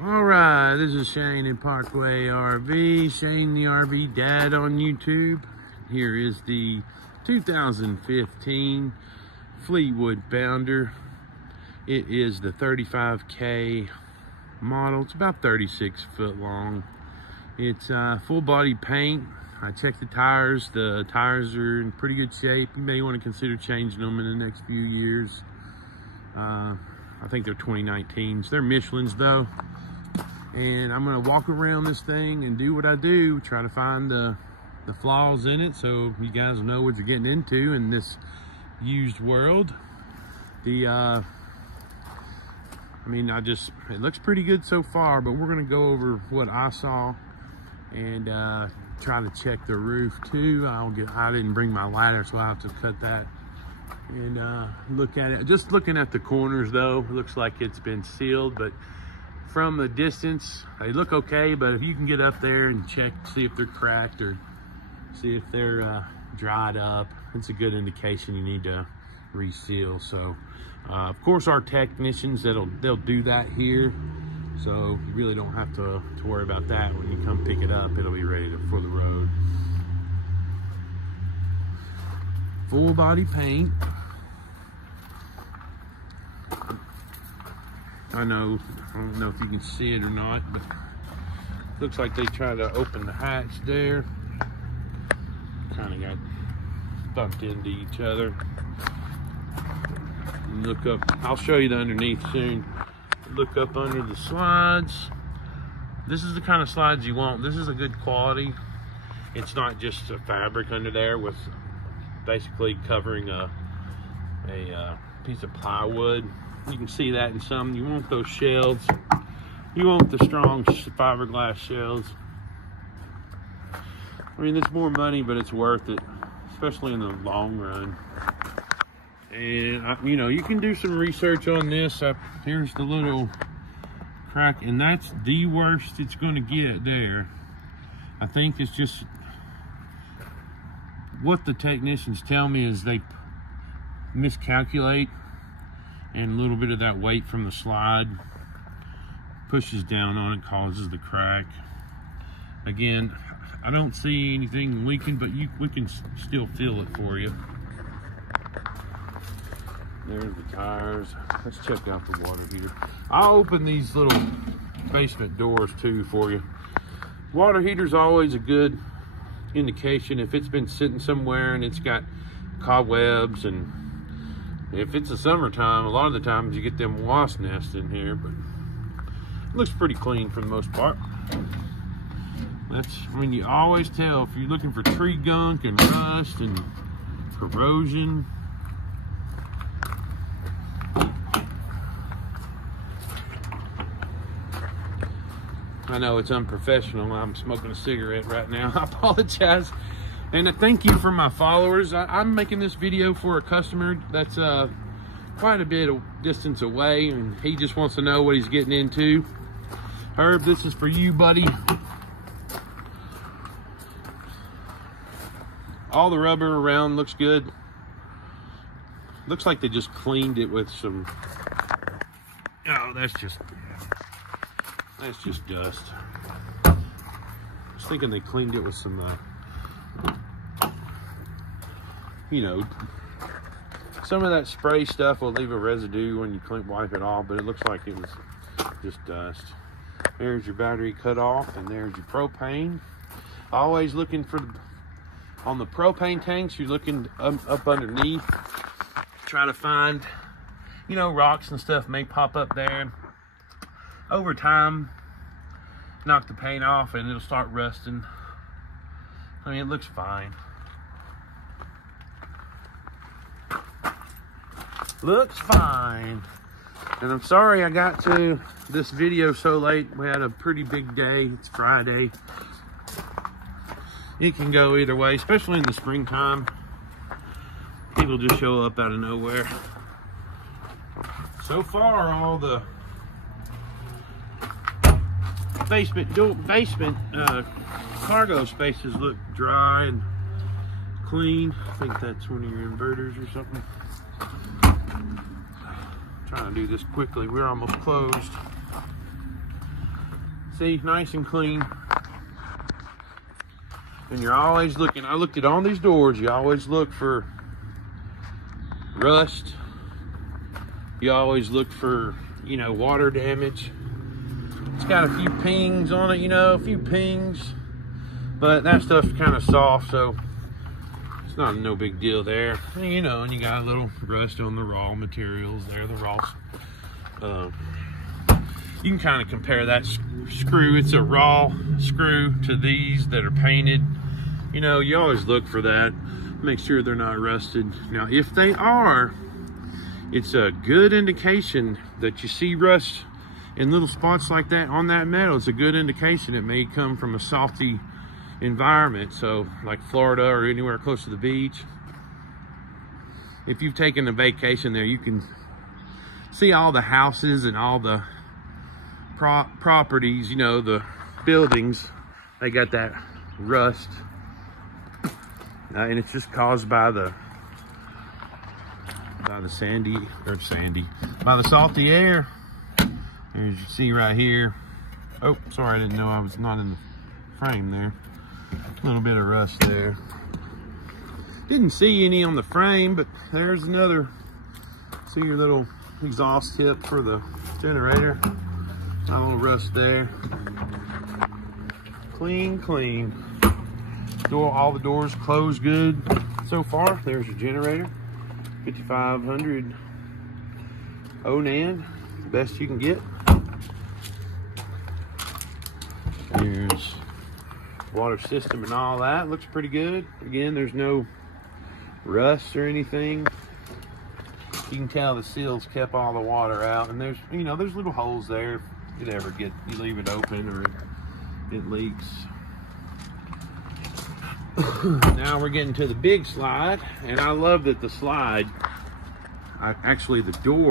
All right, this is Shane in Parkway RV, Shane the RV Dad on YouTube. Here is the 2015 Fleetwood Bounder. It is the 35K model. It's about 36 foot long. It's full body paint. I checked the tires. The tires are in pretty good shape. You may want to consider changing them in the next few years. I think they're 2019s. They're Michelin's though. And I'm gonna walk around this thing and do what I do, try to find the flaws in it so you guys know what you're getting into in this used world. It looks pretty good so far, but we're gonna go over what I saw and try to check the roof too. I didn't bring my ladder, so I'll have to cut that and look at it. Just looking at the corners though, it looks like it's been sealed, but from a distance they look okay. But if you can get up there and check, see if they're cracked or see if they're dried up, it's a good indication you need to reseal. So of course our technicians, they'll do that here, so you really don't have to worry about that. When you come pick it up, it'll be ready for the road. Full body paint. I don't know if you can see it or not, but looks like they tried to open the hatch there. Kind of got bumped into each other. And look up, I'll show you the underneath soon. Look up under the slides. This is the kind of slides you want. This is a good quality. It's not just a fabric under there with basically covering a piece of plywood. You can see that in some. You want those shells. You want the strong fiberglass shells. I mean, it's more money, but it's worth it, especially in the long run. And you can do some research on this. Here's the little crack, and that's the worst it's going to get there. I think it's just what the technicians tell me is they miscalculate, and a little bit of that weight from the slide pushes down on it, causes the crack. Again, I don't see anything leaking, but we can still feel it for you. There's the tires. Let's check out the water heater. I'll open these little basement doors too for you. Water heater's always a good indication if it's been sitting somewhere and it's got cobwebs, and if it's the summertime, a lot of the times you get them wasp nests in here, but it looks pretty clean for the most part. You always tell if you're looking for tree gunk and rust and corrosion. I know it's unprofessional. I'm smoking a cigarette right now. I apologize. And a thank you for my followers. I'm making this video for a customer that's quite a bit of distance away, and he just wants to know what he's getting into. Herb, this is for you, buddy. All the rubber around looks good. Looks like they just cleaned it with some, oh, that's just dust. I was thinking they cleaned it with some some of that spray stuff will leave a residue when you wipe it off, but it looks like it was just dust. There's your battery cut off, and there's your propane. Always looking for on the propane tanks, you're looking up underneath, try to find, rocks and stuff may pop up there. Over time, knock the paint off and it'll start rusting. I mean, it looks fine. Looks fine. And I'm sorry I got to this video so late. We had a pretty big day. It's Friday. It can go either way, especially in the springtime. People just show up out of nowhere. So far, all the basement cargo spaces look dry and clean. I think that's one of your inverters or something. Trying to do this quickly. We're almost closed. See, nice and clean. And you're always looking, I looked at all these doors, you always look for rust. You always look for, you know, water damage. It's got a few pings on it, you know, a few pings. But that stuff's kind of soft, so it's not no big deal there. And, you know, and you got a little rust on the raw materials there, the raw. You can kind of compare that screw. It's a raw screw to these that are painted. You know, you always look for that. Make sure they're not rusted. Now, if they are, it's a good indication that you see rust in little spots like that on that metal. It's a good indication it may come from a salty environment, so like Florida or anywhere close to the beach. If you've taken a vacation there, you can see all the houses and all the properties, you know, the buildings, they got that rust, and it's just caused by the salty air. As you see right here. Oh, sorry, I didn't know I was not in the frame there. A little bit of rust there. Didn't see any on the frame, but there's another. See your little exhaust tip for the generator. A little rust there. Clean, clean. All the doors closed good so far. There's your generator. 5500 Onan, best you can get. Here's water system and all that. Looks pretty good. Again, there's no rust or anything. You can tell the seals kept all the water out, and there's, you know, there's little holes there. If it ever you leave it open or it leaks. Now we're getting to the big slide, and I love that the slide, actually the door